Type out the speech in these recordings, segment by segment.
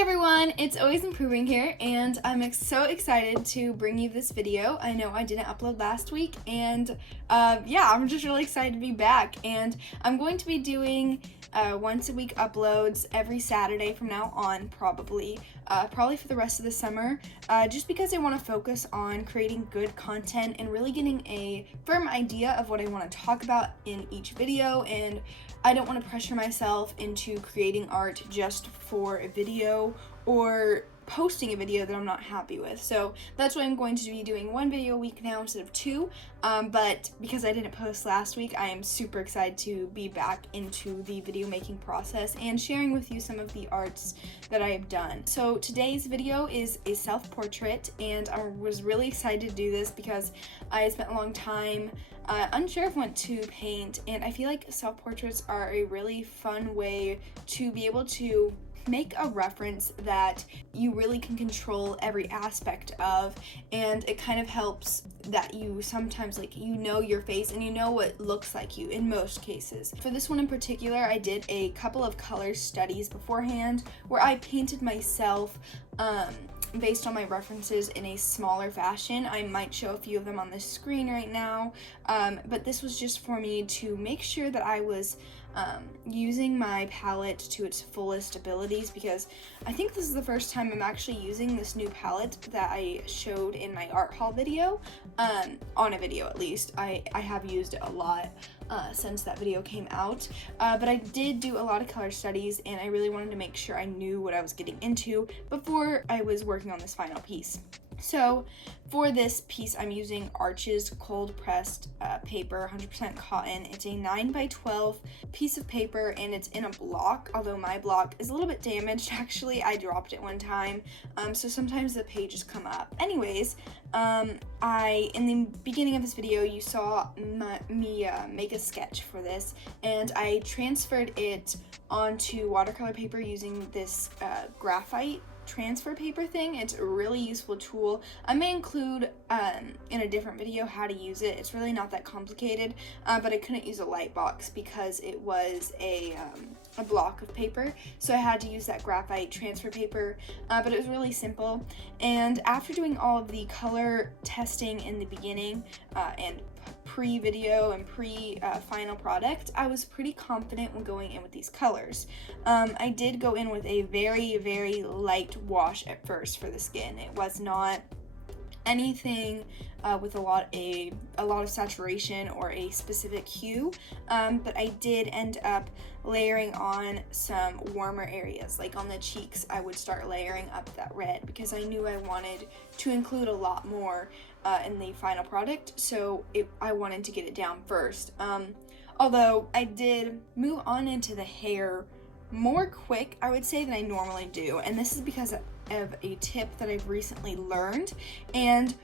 Hey everyone, it's Always Improving here, and I'm so excited to bring you this video. I know I didn't upload last week, and yeah, I'm just really excited to be back. And I'm going to be doing once a week uploads every Saturday from now on, probably for the rest of the summer, just because I want to focus on creating good content and really getting a firm idea of what I want to talk about in each video. And I don't want to pressure myself into creating art just for a video or posting a video that I'm not happy with. So that's why I'm going to be doing one video a week now instead of two. But because I didn't post last week, I am super excited to be back into the video making process and sharing with you some of the arts that I have done. So today's video is a self-portrait, and I was really excited to do this because I spent a long time unsure of what to paint, and I feel like self-portraits are a really fun way to be able to make a reference that you really can control every aspect of, and it kind of helps that you sometimes, like, you know your face and you know what looks like you in most cases. For this one in particular, I did a couple of color studies beforehand where I painted myself based on my references in a smaller fashion. I might show a few of them on the screen right now, but this was just for me to make sure that I was using my palette to its fullest abilities, because I think this is the first time I'm actually using this new palette that I showed in my art haul video, on a video at least. I have used it a lot since that video came out, but I did do a lot of color studies, and I really wanted to make sure I knew what I was getting into before I was working on this final piece. So for this piece, I'm using Arches cold pressed paper, 100% cotton. It's a 9x12 piece of paper, and it's in a block, although my block is a little bit damaged. Actually, I dropped it one time, so sometimes the pages come up. Anyways, in the beginning of this video, you saw me make a sketch for this, and I transferred it onto watercolor paper using this graphite transfer paper thing. It's a really useful tool. I may include in a different video how to use it. It's really not that complicated, but I couldn't use a light box because it was a block of paper, so I had to use that graphite transfer paper, but it was really simple. And after doing all of the color testing in the beginning and pre-video and pre-final product, I was pretty confident when going in with these colors. I did go in with a very, very light wash at first for the skin. It was not anything with a lot of saturation or a specific hue, but I did end up layering on some warmer areas. Like on the cheeks, I would start layering up that red because I knew I wanted to include a lot more in the final product, so I wanted to get it down first. Although I did move on into the hair more quick, I would say, than I normally do, and this is because of a tip that I've recently learned. And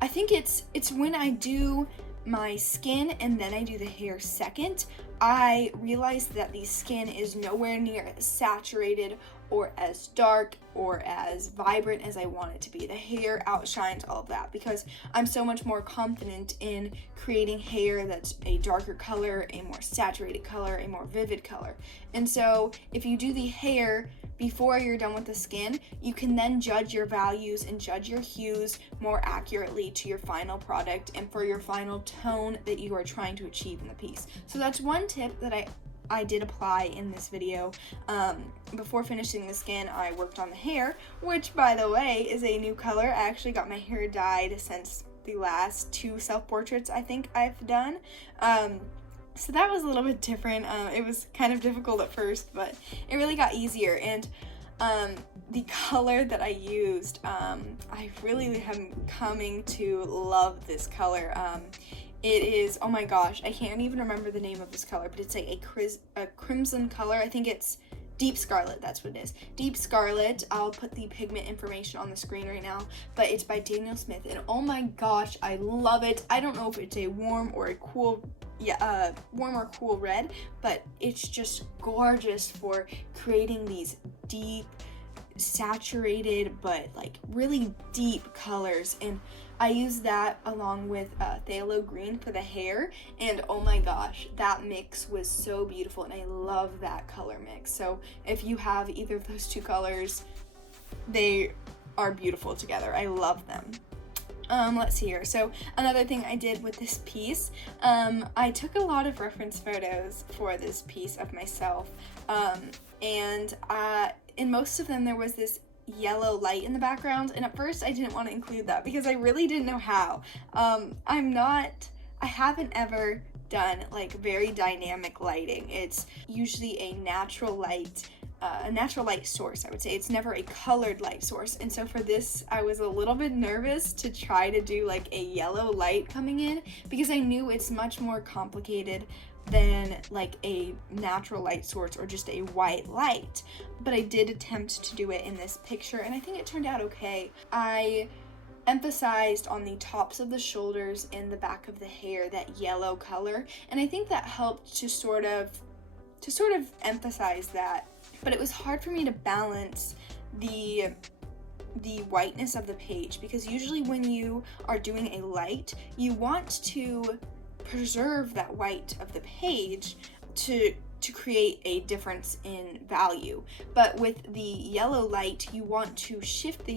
I think it's when I do my skin and then I do the hair second, I realized that the skin is nowhere near as saturated or as dark or as vibrant as I want it to be. The hair outshines all of that because I'm so much more confident in creating hair that's a darker color, a more saturated color, a more vivid color. And so if you do the hair before you're done with the skin, you can then judge your values and judge your hues more accurately to your final product and for your final tone that you are trying to achieve in the piece. So that's one tip that I did apply in this video. Before finishing the skin, I worked on the hair, which, by the way, is a new color. I actually got my hair dyed since the last two self-portraits I think I've done. So that was a little bit different. It was kind of difficult at first, but it really got easier. And the color that I used, I really am coming to love this color. It is, oh my gosh, I can't even remember the name of this color, but it's like a crimson color. I think it's Deep Scarlet, that's what it is. Deep Scarlet. I'll put the pigment information on the screen right now, but it's by Daniel Smith, and oh my gosh, I love it. I don't know if it's a warm or cool red, but it's just gorgeous for creating these deep, saturated, but like really deep colors. And I use that along with phthalo green for the hair, and oh my gosh, that mix was so beautiful, and I love that color mix. So if you have either of those two colors, they are beautiful together. I love them. Let's see here. So another thing I did with this piece, I took a lot of reference photos for this piece of myself, and in most of them there was this yellow light in the background, and at first I didn't want to include that because I really didn't know how. I haven't ever done like very dynamic lighting. It's usually a natural light source, I would say. It's never a colored light source. And so for this, I was a little bit nervous to try to do like a yellow light coming in because I knew it's much more complicated than like a natural light source or just a white light. But I did attempt to do it in this picture, and I think it turned out okay. I emphasized on the tops of the shoulders and the back of the hair that yellow color, and I think that helped to sort of emphasize that. But it was hard for me to balance the whiteness of the page, because usually when you are doing a light, you want to preserve that white of the page to create a difference in value. But with the yellow light, you want to shift the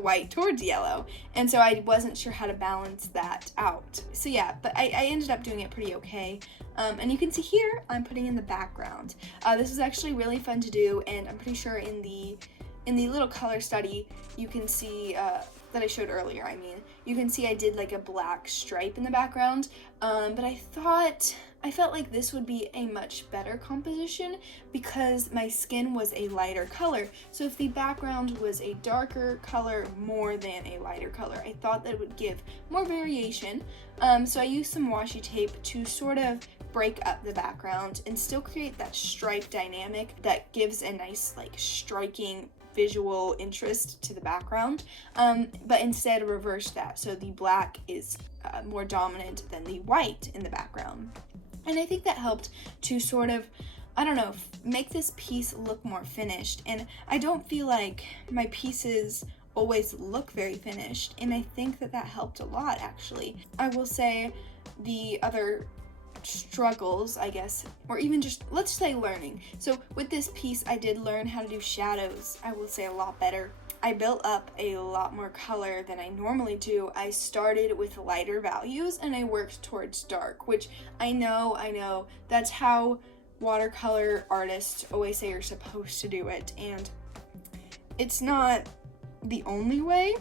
white towards yellow. And so I wasn't sure how to balance that out. So yeah, but I ended up doing it pretty okay. And you can see here, I'm putting in the background. This is actually really fun to do, and I'm pretty sure in the little color study, you can see, that I showed earlier, you can see I did like a black stripe in the background, but I felt like this would be a much better composition because my skin was a lighter color. So if the background was a darker color more than a lighter color, I thought that it would give more variation. So I used some washi tape to sort of break up the background and still create that stripe dynamic that gives a nice like striking visual interest to the background, but instead reverse that, so the black is more dominant than the white in the background. And I think that helped to sort of, I don't know, make this piece look more finished. And I don't feel like my pieces always look very finished, and I think that helped a lot, actually. I will say the other struggles, I guess, or even just, let's say, learning. So with this piece, I did learn how to do shadows, I will say, a lot better. I built up a lot more color than I normally do. I started with lighter values and I worked towards dark, which I know, that's how watercolor artists always say you're supposed to do it, and it's not the only way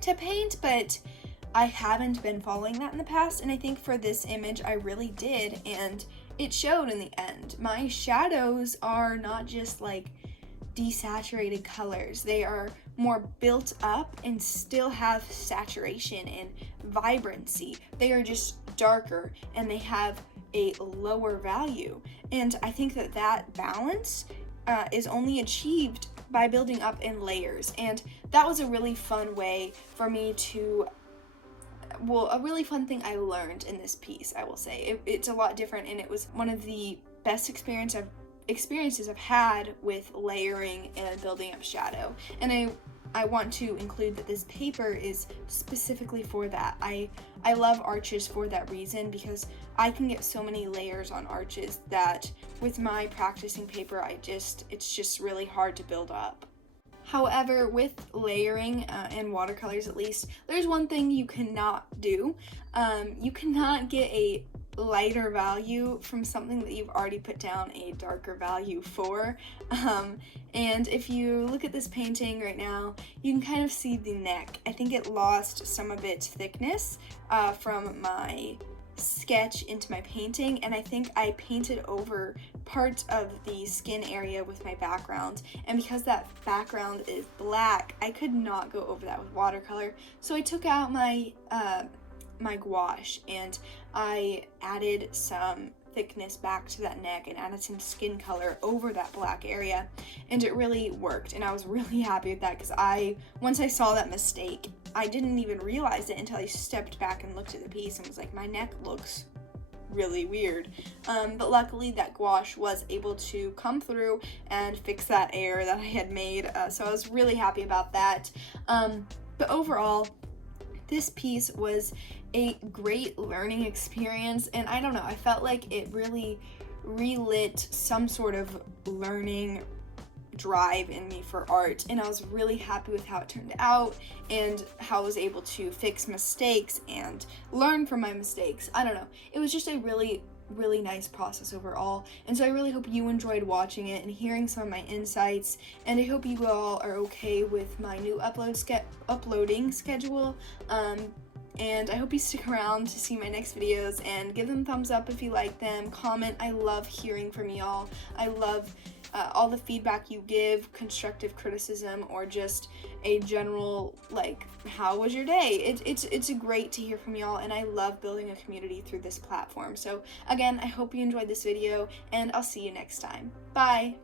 to paint, but I haven't been following that in the past, and I think for this image I really did, and it showed in the end. My shadows are not just like desaturated colors, they are more built up and still have saturation and vibrancy. They are just darker and they have a lower value, and I think that balance is only achieved by building up in layers, and that was a really fun way for me to, a really fun thing I learned in this piece, I will say. It's a lot different, and it was one of the best experiences I've had with layering and building up shadow. And I want to include that this paper is specifically for that. I love arches for that reason, because I can get so many layers on arches that with my practicing paper, it's just really hard to build up. However, with layering, and watercolors at least, there's one thing you cannot do. You cannot get a lighter value from something that you've already put down a darker value for. And if you look at this painting right now, you can kind of see the neck. I think it lost some of its thickness from my sketch into my painting, and I think I painted over parts of the skin area with my background, and because that background is black, I could not go over that with watercolor. So I took out my my gouache and I added some thickness back to that neck and added some skin color over that black area, and it really worked, and I was really happy with that, because once I saw that mistake, I didn't even realize it until I stepped back and looked at the piece and was like, my neck looks really weird. But luckily that gouache was able to come through and fix that error that I had made, so I was really happy about that. But overall, this piece was a great learning experience, and I don't know, I felt like it really relit some sort of learning drive in me for art, and I was really happy with how it turned out and how I was able to fix mistakes and learn from my mistakes. I don't know. It was just a really nice process overall, and so I really hope you enjoyed watching it and hearing some of my insights, and I hope you all are okay with my new uploading schedule, and I hope you stick around to see my next videos and give them thumbs up if you like them. Comment. I love hearing from y'all. I love all the feedback you give, constructive criticism, or just a general, like, how was your day? It's great to hear from y'all, and I love building a community through this platform. So again, I hope you enjoyed this video, and I'll see you next time. Bye!